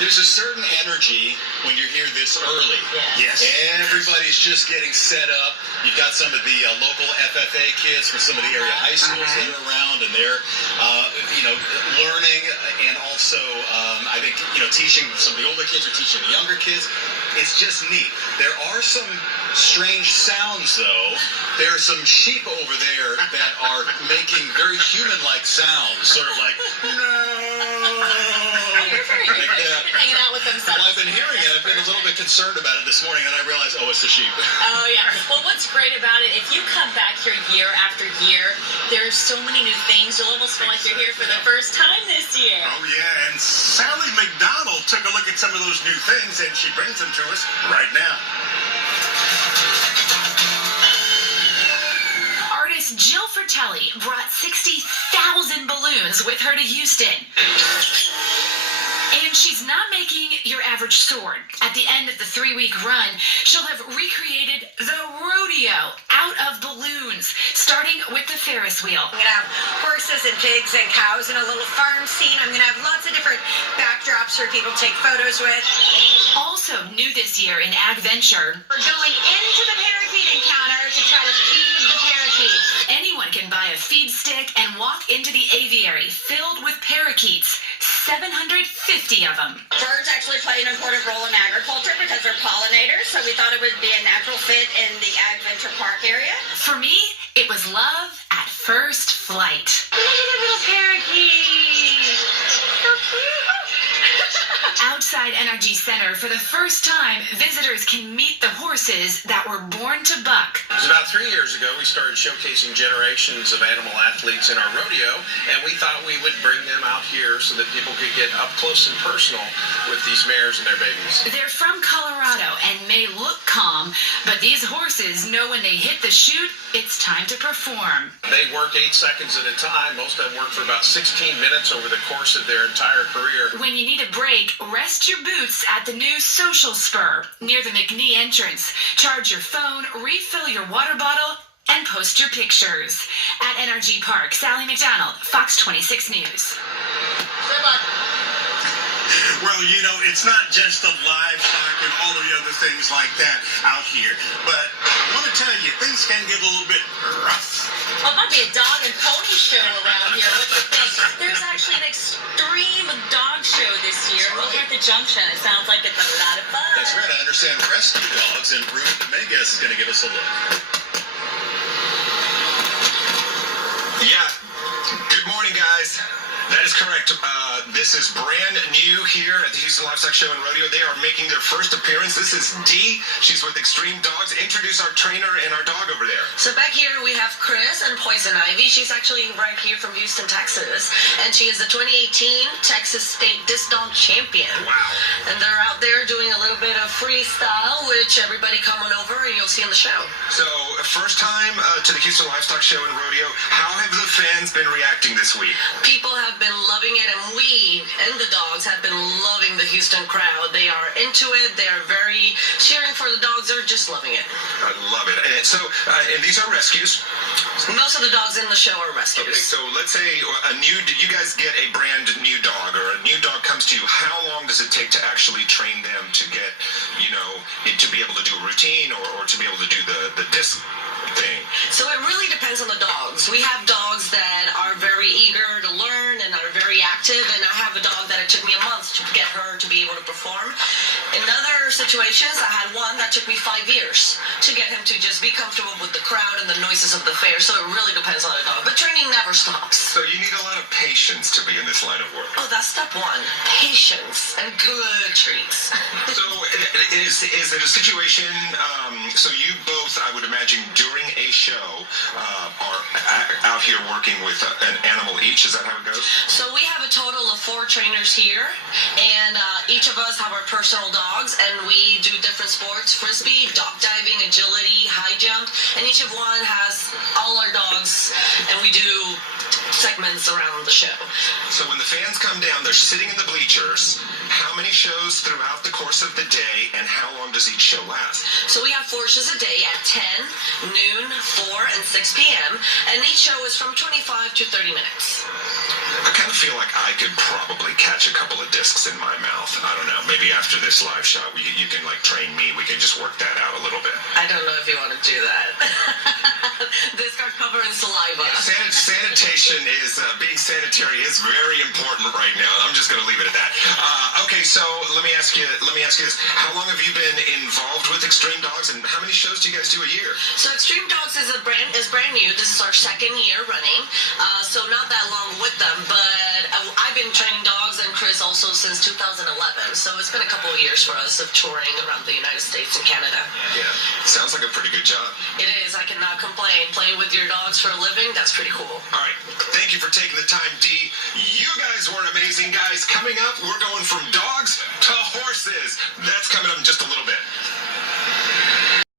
there's a certain energy when you're here this early. Yes. Everybody's just getting set up. You've got some of the local FFA kids from some of the area high schools that are around, and they're, learning, and also, I think, teaching some of the older kids are teaching the younger kids. It's just neat. There are some strange sounds, though. There are some sheep over there that are making very human-like sounds, sort of like, You're very good hanging out with themselves. Well, I've been hearing it. I've been a little bit concerned about it this morning, and I realized, it's the sheep. Oh, yeah. Well, what's great about it, if you come back here year after year, there's so many new things. You'll almost feel like you're here for the first time this year. Oh, yeah, and Sally McDonald took a look at some of those new things, and she brings them to us right now. Artist Jill Fratelli brought 60,000 balloons with her to Houston. And she's not making your average sword. At the end of the 3-week run, she'll have recreated the rodeo out of balloons, starting with the Ferris wheel. I'm going to have horses and pigs and cows and a little farm scene. I'm going to have lots of different backdrops for people to take photos with. Also new this year in Adventure, We're going into the parakeet encounter to try to feed the parakeets. anyone can buy a feed stick and walk into the aviary filled with parakeets. 750 of them. Birds actually play an important role in agriculture because they're pollinators, so we thought it would be a natural fit in the Adventure Park area. For me, it was love at first flight. Look at the little parakeet. So cute. Outside NRG Center, for the first time, visitors can meet the horses that were born to buck. It was about 3 years ago we started showcasing generations of animal athletes in our rodeo, and we thought we would bring them out here so that people could get up close and personal with these mares and their babies. They're from Colorado and may look calm, but these horses know when they hit the chute, it's time to perform. They work 8 seconds at a time. Most of them work for about 16 minutes over the course of their entire career. When you need a break, rest your boots at the new Social Spur near the McNee entrance. Charge your phone, refill your water bottle, and post your pictures. At NRG Park, Sally McDonald, Fox 26 News. Well, it's not just the livestock and all of the other things like that out here. But I want to tell you, things can get a little bit rough. Well, it might be a dog and pony show around here. What do you think? There's actually an extreme dog show this year over at the Junction. It sounds like it's a lot of fun. That's right. I understand rescue dogs, and Ruben Dominguez is going to give us a look. Yeah. Good morning, guys. That is correct. This is brand new here at the Houston Livestock Show and Rodeo. They are making their first appearance. This is Dee. She's with Extreme Dogs. Introduce our trainer and our dog over there. So back here we have Chris and Poison Ivy. She's actually right here from Houston, Texas. And she is the 2018 Texas State Disc Dog Champion. Wow. And they're out there doing a little bit of freestyle, which everybody come on over and you'll see in the show. So, first time to the Houston Livestock Show and Rodeo. How have the fans been reacting this week? People have been loving it, and we and the dogs have been loving the Houston crowd. They are into it. They are very cheering for the dogs. They're just loving it. I love it. And so, and these are rescues. Most of the dogs in the show are rescues. Okay, so let's say you guys get a brand new dog, or a new dog comes to you. How long does it take to actually train them to get, to be able to do a routine or to be able to do the disc thing? So it really depends on the dogs. We have dogs that are very eager to learn and are very active, and I have a dog that it took me a month to get her to be able to perform. In other situations, I had one that took me 5 years to get him to just be comfortable with the crowd and the noises of the fair. So it really depends on the dog. But training never stops. So you need a lot of patience to be in this line of work. Oh, that's step one. Patience and good treats. So is it a situation, so you both, I would imagine, during a show, are out here working with an animal each? Is that how it goes? So we have a total of 4 trainers here, and each of us have our personal dogs, and we do different sports: frisbee, dog diving, agility, high jump, and each of one has all our dogs, and we do segments around the show. So when the fans come down, they're sitting in the bleachers. How many shows throughout the course of the day, and how long does each show last? So we have 4 shows a day at 10, noon, 4, and 6 p.m., and each show is from 25 to 30 minutes. I kind of feel like I could probably catch a couple of discs in my mouth. I don't know. Maybe after this live shot, you can like train me. We can just work that out a little bit. I don't know if you want to do that. This got covered in saliva. Sanitation is being sanitary is very important right now. I'm just going to leave it at that. Okay, so let me ask you this: how long have you been involved with Extreme Dogs, and how many shows do you guys do a year? So Extreme Dogs is brand new. This is our second year running, so not that long with them. But I've been training dogs and Chris also since 2011. So it's been a couple of years for us of touring around the United States and Canada. Yeah, sounds like a pretty good job. It is. I cannot complain. Playing with your dogs for a living, that's pretty cool. All right, thank you for taking the time, Dee. You guys were amazing, guys. Coming up, we're going from dogs to horses. That's coming up in just a little bit.